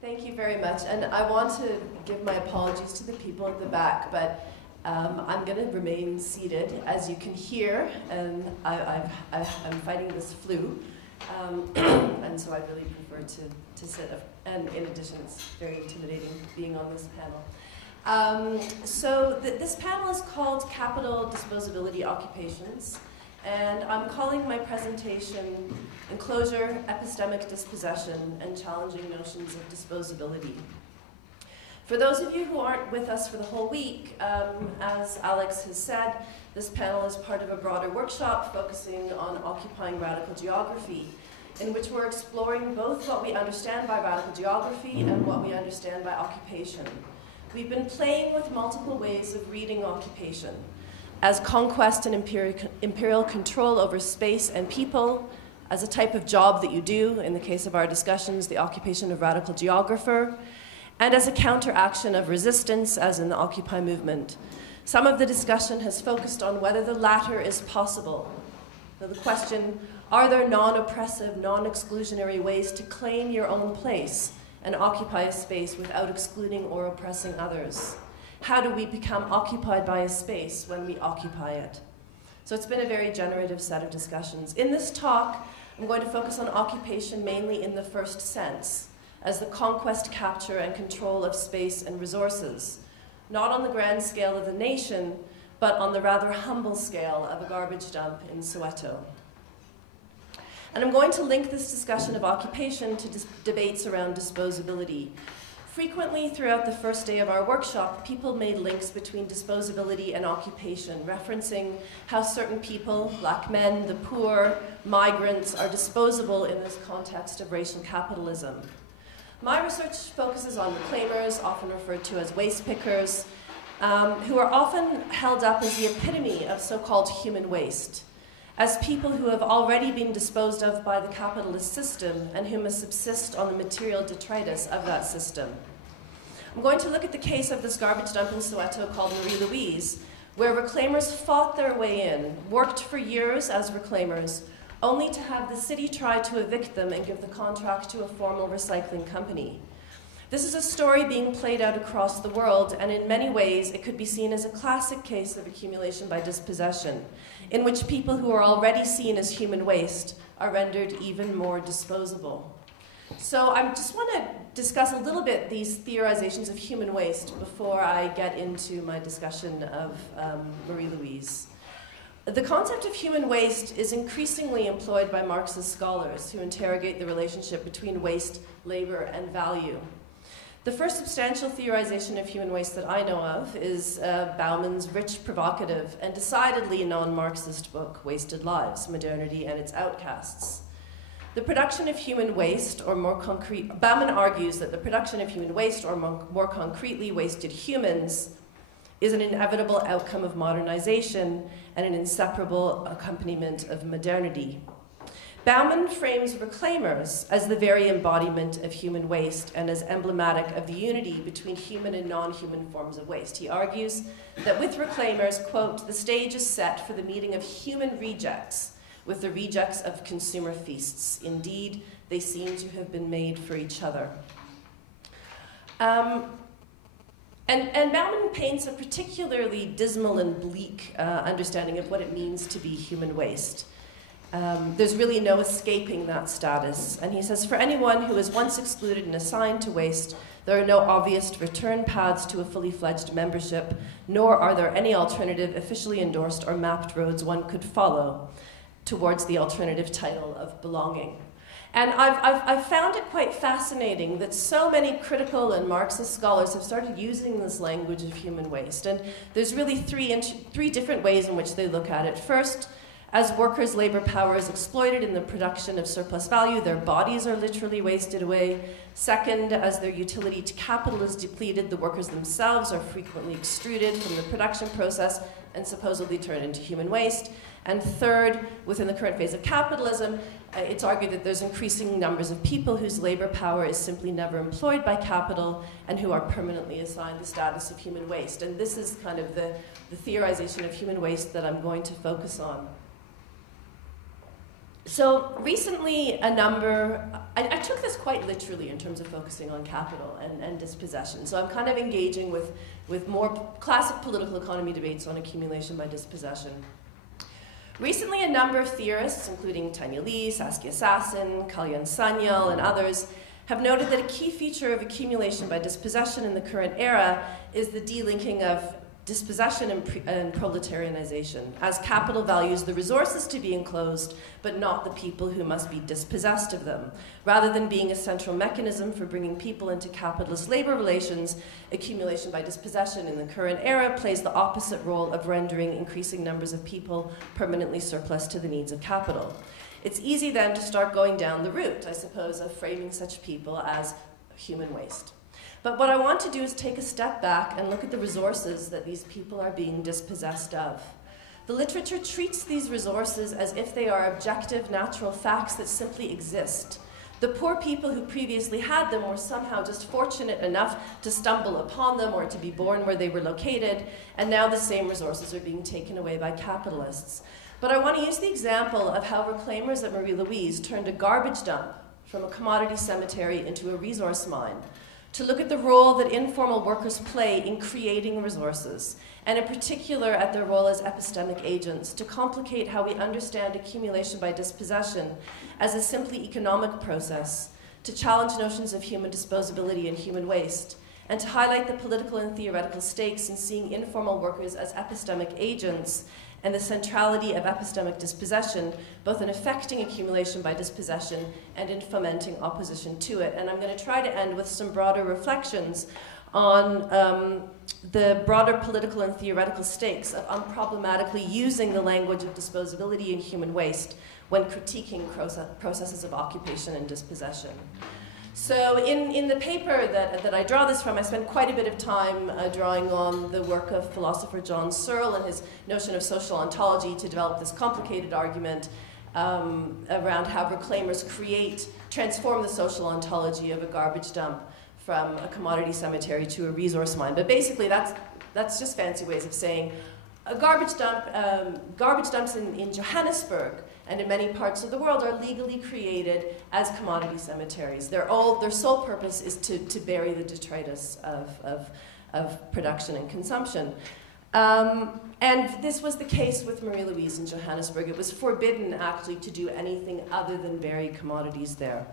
Thank you very much. And I want to give my apologies to the people at the back, but I'm going to remain seated, as you can hear, and I'm fighting this flu, and so I really prefer to sit. And in addition, it's very intimidating being on this panel. This panel is called Capital Disposability Occupations, and I'm calling my presentation Enclosure, Epistemic Dispossession, and Challenging Notions of Disposability. For those of you who aren't with us for the whole week, as Alex has said, this panel is part of a broader workshop focusing on occupying radical geography, in which we're exploring both what we understand by radical geography and what we understand by occupation. We've been playing with multiple ways of reading occupation as conquest and imperial control over space and people, as a type of job that you do, in the case of our discussions, the occupation of radical geographer, and as a counteraction of resistance, as in the Occupy movement. Some of the discussion has focused on whether the latter is possible. So the question, are there non-oppressive, non-exclusionary ways to claim your own place and occupy a space without excluding or oppressing others? How do we become occupied by a space when we occupy it? So it's been a very generative set of discussions. In this talk, I'm going to focus on occupation mainly in the first sense, as the conquest, capture, and control of space and resources, not on the grand scale of the nation, but on the rather humble scale of a garbage dump in Soweto. And I'm going to link this discussion of occupation to debates around disposability. Frequently throughout the first day of our workshop, people made links between disposability and occupation, referencing how certain people, black men, the poor, migrants, are disposable in this context of racial capitalism. My research focuses on reclaimers, often referred to as waste pickers, who are often held up as the epitome of so-called human waste, as people who have already been disposed of by the capitalist system and who must subsist on the material detritus of that system. I'm going to look at the case of this garbage dump in Soweto called Marie Louise, where reclaimers fought their way in, worked for years as reclaimers, only to have the city try to evict them and give the contract to a formal recycling company. This is a story being played out across the world, and in many ways it could be seen as a classic case of accumulation by dispossession, in which people who are already seen as human waste are rendered even more disposable. So I just want to discuss a little bit these theorizations of human waste before I get into my discussion of Marie Louise. The concept of human waste is increasingly employed by Marxist scholars who interrogate the relationship between waste, labor, and value. The first substantial theorization of human waste that I know of is Bauman's rich, provocative, and decidedly non-Marxist book, Wasted Lives, Modernity and Its Outcasts. The production of human waste, or more concrete, Bauman argues that the production of human waste, or more concretely wasted humans, is an inevitable outcome of modernization and an inseparable accompaniment of modernity. Bauman frames reclaimers as the very embodiment of human waste and as emblematic of the unity between human and non-human forms of waste. He argues that with reclaimers, quote, the stage is set for the meeting of human rejects with the rejects of consumer feasts. Indeed, they seem to have been made for each other. And Bauman paints a particularly dismal and bleak understanding of what it means to be human waste. There's really no escaping that status. And he says, for anyone who is once excluded and assigned to waste, there are no obvious return paths to a fully fledged membership, nor are there any alternative officially endorsed or mapped roads one could follow towards the alternative title of belonging. And I've found it quite fascinating that so many critical and Marxist scholars have started using this language of human waste. And there's really three different ways in which they look at it. First, as workers' labor power is exploited in the production of surplus value, their bodies are literally wasted away. Second, as their utility to capital is depleted, the workers themselves are frequently extruded from the production process and supposedly turned into human waste. And third, within the current phase of capitalism, it's argued that there's increasing numbers of people whose labor power is simply never employed by capital and who are permanently assigned the status of human waste. And this is kind of the theorization of human waste that I'm going to focus on. So recently, I took this quite literally in terms of focusing on capital and dispossession. So I'm kind of engaging with more classic political economy debates on accumulation by dispossession. Recently, a number of theorists, including Tanya Lee, Saskia Sassen, Kalyan Sanyal, and others, have noted that a key feature of accumulation by dispossession in the current era is the delinking of dispossession and proletarianization, as capital values the resources to be enclosed, but not the people who must be dispossessed of them. Rather than being a central mechanism for bringing people into capitalist labor relations, accumulation by dispossession in the current era plays the opposite role of rendering increasing numbers of people permanently surplus to the needs of capital. It's easy then to start going down the route, I suppose, of framing such people as human waste. But what I want to do is take a step back and look at the resources that these people are being dispossessed of. The literature treats these resources as if they are objective, natural facts that simply exist. The poor people who previously had them were somehow just fortunate enough to stumble upon them or to be born where they were located, and now the same resources are being taken away by capitalists. But I want to use the example of how reclaimers at Marie Louise turned a garbage dump from a commodity cemetery into a resource mine, to look at the role that informal workers play in creating resources, and in particular at their role as epistemic agents, to complicate how we understand accumulation by dispossession as a simply economic process, to challenge notions of human disposability and human waste, and to highlight the political and theoretical stakes in seeing informal workers as epistemic agents and the centrality of epistemic dispossession, both in affecting accumulation by dispossession and in fomenting opposition to it. And I'm going to try to end with some broader reflections on the broader political and theoretical stakes of unproblematically using the language of disposability and human waste when critiquing processes of occupation and dispossession. So in the paper that I draw this from, I spend quite a bit of time drawing on the work of philosopher John Searle and his notion of social ontology to develop this complicated argument around how reclaimers transform the social ontology of a garbage dump from a commodity cemetery to a resource mine. But basically that's just fancy ways of saying a garbage dumps in Johannesburg and in many parts of the world are legally created as commodity cemeteries. Their sole purpose is to bury the detritus of production and consumption. And this was the case with Marie Louise in Johannesburg. It was forbidden, actually, to do anything other than bury commodities there.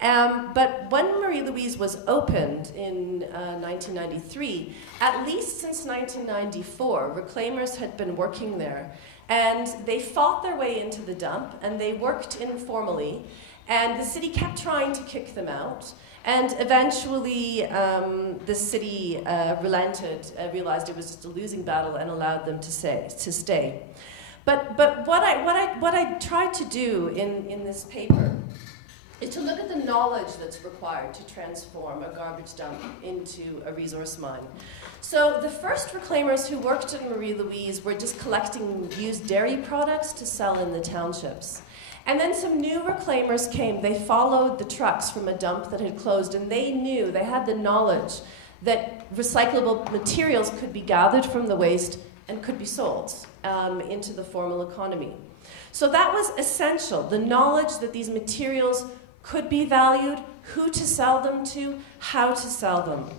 But when Marie Louise was opened in 1993, at least since 1994, reclaimers had been working there. And they fought their way into the dump, and they worked informally, and the city kept trying to kick them out. And eventually, the city relented, realized it was just a losing battle, and allowed them to stay. But what I tried to do in this paper is to look at the knowledge that's required to transform a garbage dump into a resource mine. So the first reclaimers who worked at Marie Louise were just collecting used dairy products to sell in the townships. And then some new reclaimers came. They followed the trucks from a dump that had closed, and they had the knowledge that recyclable materials could be gathered from the waste and could be sold into the formal economy. So that was essential, the knowledge that these materials could be valued, who to sell them to, how to sell them.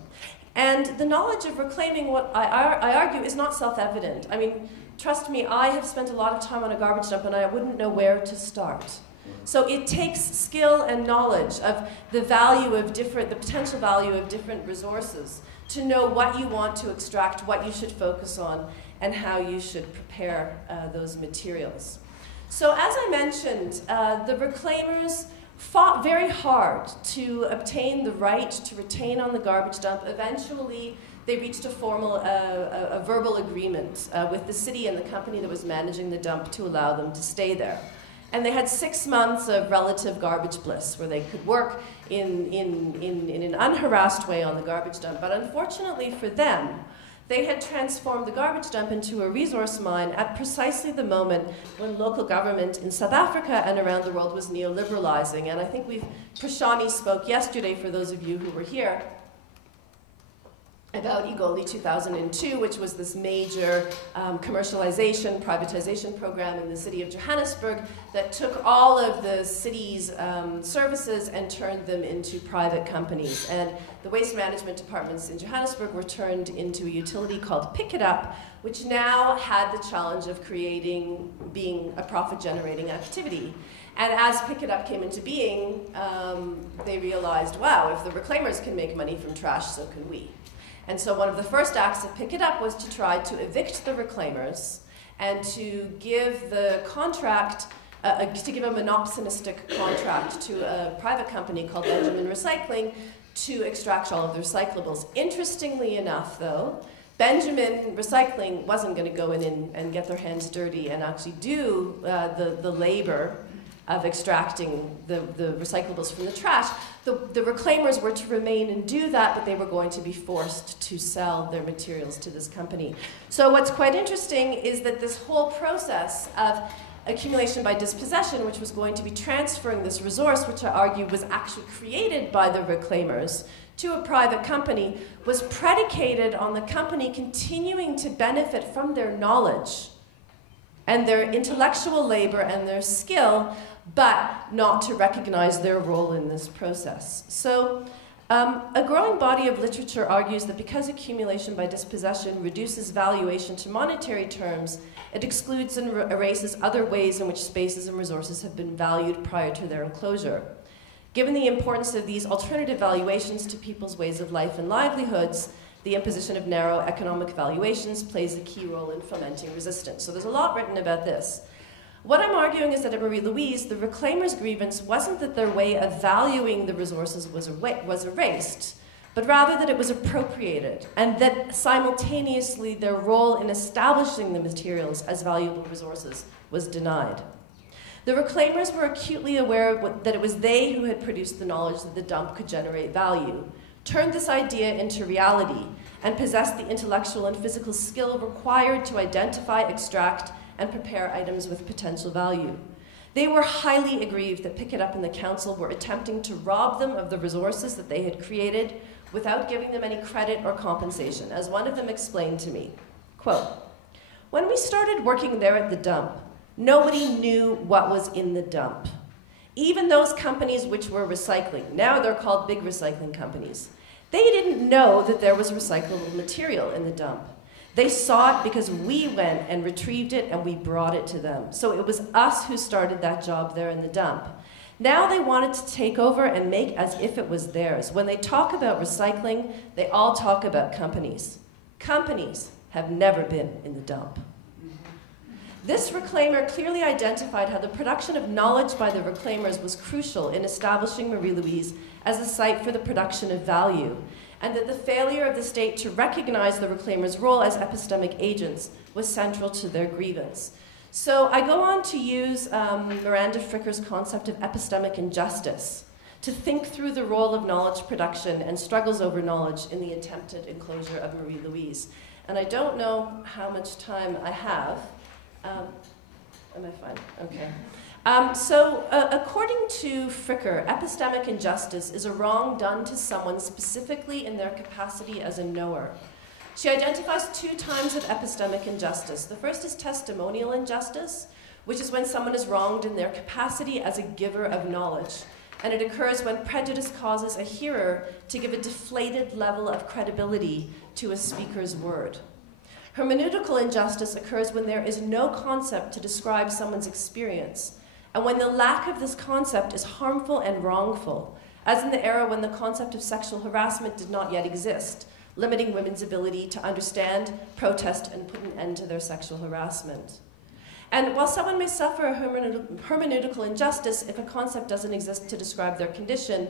And the knowledge of reclaiming, what I argue, is not self-evident. I mean, trust me, I have spent a lot of time on a garbage dump and I wouldn't know where to start. So it takes skill and knowledge of the potential value of different resources to know what you want to extract, what you should focus on, and how you should prepare those materials. So as I mentioned, the reclaimers fought very hard to obtain the right to retain on the garbage dump. Eventually, they reached a verbal agreement with the city and the company that was managing the dump to allow them to stay there. And they had 6 months of relative garbage bliss where they could work in an unharassed way on the garbage dump. But unfortunately for them, they had transformed the garbage dump into a resource mine at precisely the moment when local government in South Africa and around the world was neoliberalizing. And I think Prashani spoke yesterday, for those of you who were here. about Igoli 2002, which was this major commercialization, privatization program in the city of Johannesburg that took all of the city's services and turned them into private companies. And the waste management departments in Johannesburg were turned into a utility called Pick It Up, which now had the challenge of being a profit-generating activity. And as Pick It Up came into being, they realized, wow, if the reclaimers can make money from trash, so can we. And so one of the first acts of Pick It Up was to try to evict the reclaimers and to give the contract, to give a monopsonistic contract to a private company called Benjamin Recycling to extract all of the recyclables. Interestingly enough, though, Benjamin Recycling wasn't going to go in and get their hands dirty and actually do the labor of extracting the recyclables from the trash. The reclaimers were to remain and do that, but they were going to be forced to sell their materials to this company. So what's quite interesting is that this whole process of accumulation by dispossession, which was going to be transferring this resource, which I argue was actually created by the reclaimers, to a private company, was predicated on the company continuing to benefit from their knowledge and their intellectual labor and their skill, but not to recognize their role in this process. So a growing body of literature argues that because accumulation by dispossession reduces valuation to monetary terms, it excludes and erases other ways in which spaces and resources have been valued prior to their enclosure. Given the importance of these alternative valuations to people's ways of life and livelihoods, the imposition of narrow economic valuations plays a key role in fomenting resistance. So there's a lot written about this. What I'm arguing is that at Marie Louise, the reclaimers' grievance wasn't that their way of valuing the resources was erased, but rather that it was appropriated, and that simultaneously their role in establishing the materials as valuable resources was denied. The reclaimers were acutely aware that it was they who had produced the knowledge that the dump could generate value, turned this idea into reality, and possessed the intellectual and physical skill required to identify, extract, and prepare items with potential value. They were highly aggrieved that Pick It Up and the council were attempting to rob them of the resources that they had created without giving them any credit or compensation. As one of them explained to me, quote, "When we started working there at the dump, nobody knew what was in the dump. Even those companies which were recycling, now they're called big recycling companies, they didn't know that there was recyclable material in the dump. They saw it because we went and retrieved it and we brought it to them. So it was us who started that job there in the dump. Now they wanted to take over and make as if it was theirs. When they talk about recycling, they all talk about companies. Companies have never been in the dump." This reclaimer clearly identified how the production of knowledge by the reclaimers was crucial in establishing Marie Louise as a site for the production of value, and that the failure of the state to recognize the reclaimers' role as epistemic agents was central to their grievance. So I go on to use Miranda Fricker's concept of epistemic injustice to think through the role of knowledge production and struggles over knowledge in the attempted enclosure of Marie Louise. And I don't know how much time I have. Am I fine? Okay. According to Fricker, epistemic injustice is a wrong done to someone specifically in their capacity as a knower. She identifies two types of epistemic injustice. The first is testimonial injustice, which is when someone is wronged in their capacity as a giver of knowledge. And it occurs when prejudice causes a hearer to give a deflated level of credibility to a speaker's word. Hermeneutical injustice occurs when there is no concept to describe someone's experience, and when the lack of this concept is harmful and wrongful, as in the era when the concept of sexual harassment did not yet exist, limiting women's ability to understand, protest, and put an end to their sexual harassment. And while someone may suffer a hermeneutical injustice if a concept doesn't exist to describe their condition,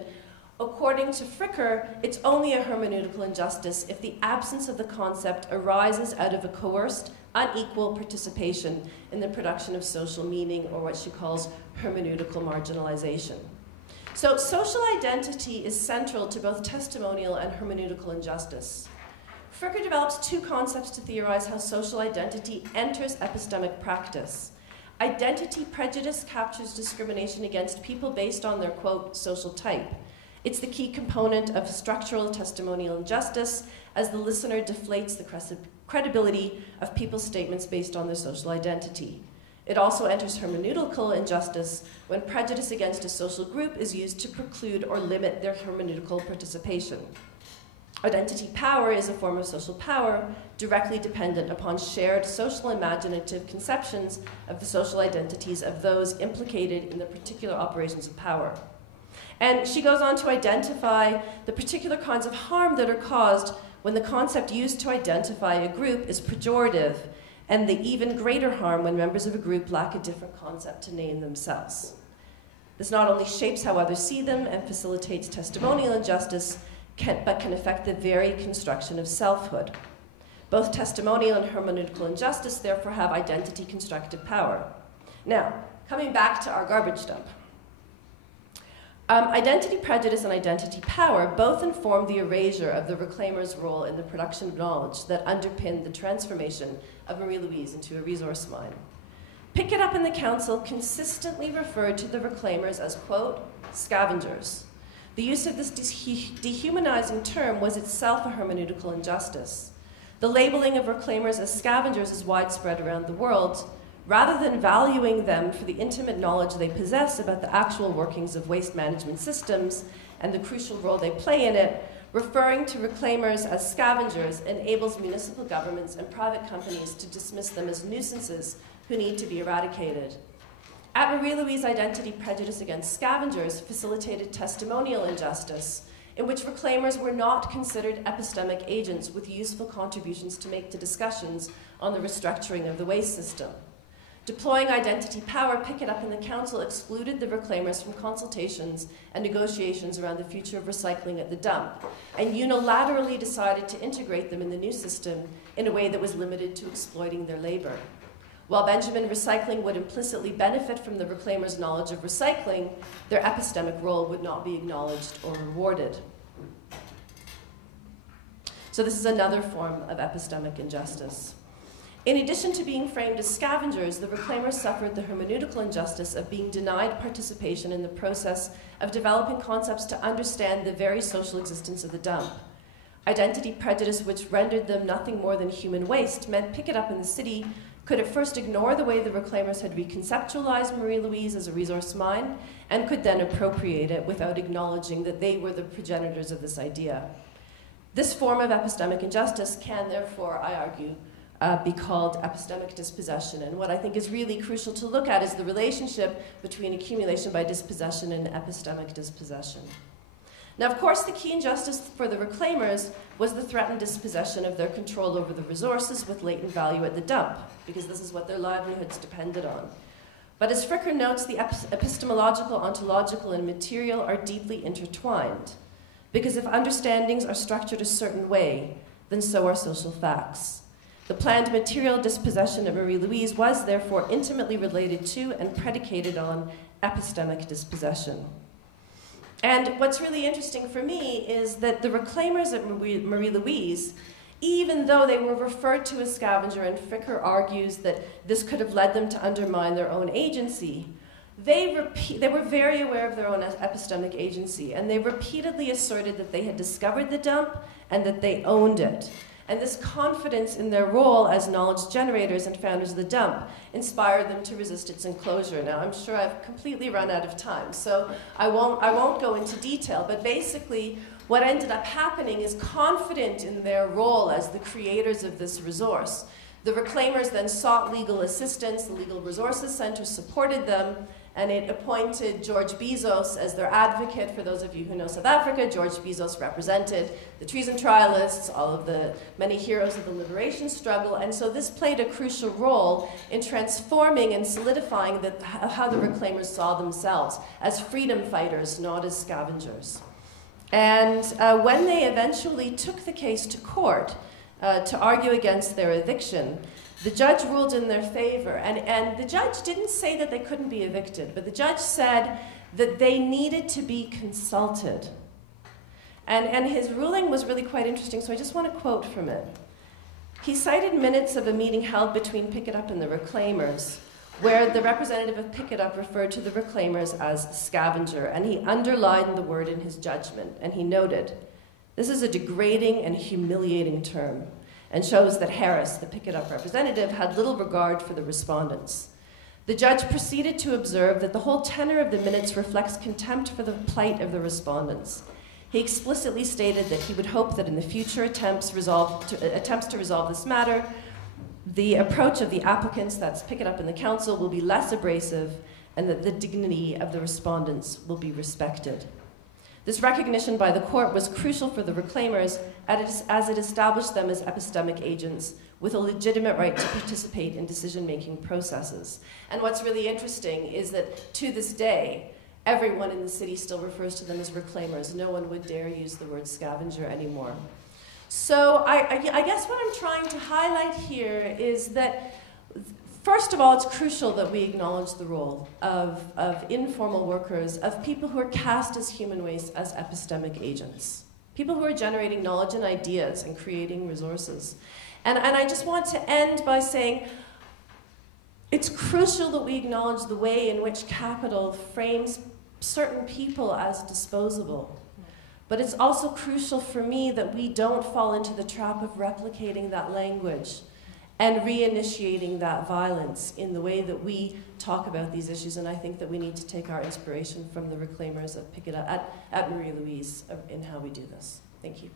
according to Fricker, it's only a hermeneutical injustice if the absence of the concept arises out of a coerced, unequal participation in the production of social meaning, or what she calls hermeneutical marginalization. So social identity is central to both testimonial and hermeneutical injustice. Fricker develops two concepts to theorize how social identity enters epistemic practice. Identity prejudice captures discrimination against people based on their, quote, social type. It's the key component of structural testimonial injustice, as the listener deflates the credibility of people's statements based on their social identity. It also enters hermeneutical injustice when prejudice against a social group is used to preclude or limit their hermeneutical participation. Identity power is a form of social power directly dependent upon shared social imaginative conceptions of the social identities of those implicated in the particular operations of power. And she goes on to identify the particular kinds of harm that are caused when the concept used to identify a group is pejorative, and the even greater harm when members of a group lack a different concept to name themselves. This not only shapes how others see them and facilitates testimonial injustice, but can affect the very construction of selfhood. Both testimonial and hermeneutical injustice therefore have identity constructive power. Now, coming back to our garbage dump. Identity prejudice and identity power both inform the erasure of the reclaimer's role in the production of knowledge that underpinned the transformation of Marie-Louise into a resource mine. Pick It Up in the Council consistently referred to the reclaimers as, quote, scavengers. The use of this dehumanizing term was itself a hermeneutical injustice. The labeling of reclaimers as scavengers is widespread around the world. Rather than valuing them for the intimate knowledge they possess about the actual workings of waste management systems and the crucial role they play in it, referring to reclaimers as scavengers enables municipal governments and private companies to dismiss them as nuisances who need to be eradicated. At Marie-Louise, identity prejudice against scavengers facilitated testimonial injustice, in which reclaimers were not considered epistemic agents with useful contributions to make to discussions on the restructuring of the waste system. Deploying identity power, Pick It Up in the Council excluded the reclaimers from consultations and negotiations around the future of recycling at the dump, and unilaterally decided to integrate them in the new system in a way that was limited to exploiting their labor. While Benjamin Recycling would implicitly benefit from the reclaimers' knowledge of recycling, their epistemic role would not be acknowledged or rewarded. So this is another form of epistemic injustice. In addition to being framed as scavengers, the reclaimers suffered the hermeneutical injustice of being denied participation in the process of developing concepts to understand the very social existence of the dump. Identity prejudice, which rendered them nothing more than human waste, meant Pick It Up in the City could at first ignore the way the reclaimers had reconceptualized Marie-Louise as a resource mine, and could then appropriate it without acknowledging that they were the progenitors of this idea. This form of epistemic injustice can, therefore, I argue, be called epistemic dispossession. And what I think is really crucial to look at is the relationship between accumulation by dispossession and epistemic dispossession. Now, of course, the key injustice for the reclaimers was the threatened dispossession of their control over the resources with latent value at the dump, because this is what their livelihoods depended on. But as Fricker notes, the epistemological, ontological, and material are deeply intertwined, because if understandings are structured a certain way, then so are social facts. The planned material dispossession of Marie-Louise was therefore intimately related to and predicated on epistemic dispossession. And what's really interesting for me is that the reclaimers at Marie-Louise, even though they were referred to as scavenger, and Fricker argues that this could have led them to undermine their own agency, they were very aware of their own epistemic agency, and they repeatedly asserted that they had discovered the dump and that they owned it. And this confidence in their role as knowledge generators and founders of the dump inspired them to resist its enclosure. Now, I'm sure I've completely run out of time, so I won't go into detail, but basically what ended up happening is, confident in their role as the creators of this resource, the reclaimers then sought legal assistance. The Legal Resources Center supported them, and it appointed George Bezos as their advocate. For those of you who know South Africa, George Bezos represented the treason trialists, all of the many heroes of the liberation struggle, and so this played a crucial role in transforming and solidifying how the reclaimers saw themselves as freedom fighters, not as scavengers. And when they eventually took the case to court to argue against their eviction, the judge ruled in their favor, and the judge didn't say that they couldn't be evicted, but the judge said that they needed to be consulted. And his ruling was really quite interesting, so I just want to quote from it. He cited minutes of a meeting held between Pick It Up and the reclaimers, where the representative of Pick It Up referred to the reclaimers as scavenger, and he underlined the word in his judgment, and he noted, "This is a degrading and humiliating term," and shows that Harris, the Pick It Up representative, had little regard for the respondents. The judge proceeded to observe that the whole tenor of the minutes reflects contempt for the plight of the respondents. He explicitly stated that he would hope that in the future attempts to resolve this matter, the approach of the applicants, that's Pick It Up and the council, will be less abrasive, and that the dignity of the respondents will be respected. This recognition by the court was crucial for the reclaimers as it established them as epistemic agents with a legitimate right to participate in decision-making processes. And what's really interesting is that to this day, everyone in the city still refers to them as reclaimers. No one would dare use the word scavenger anymore. So I guess what I'm trying to highlight here is that, first of all, it's crucial that we acknowledge the role of informal workers, of people who are cast as human waste, as epistemic agents, people who are generating knowledge and ideas and creating resources. And I just want to end by saying it's crucial that we acknowledge the way in which capital frames certain people as disposable. But it's also crucial for me that we don't fall into the trap of replicating that language and reinitiating that violence in the way that we talk about these issues. And I think that we need to take our inspiration from the reclaimers of Pick It Up at Marie Louise in how we do this. Thank you.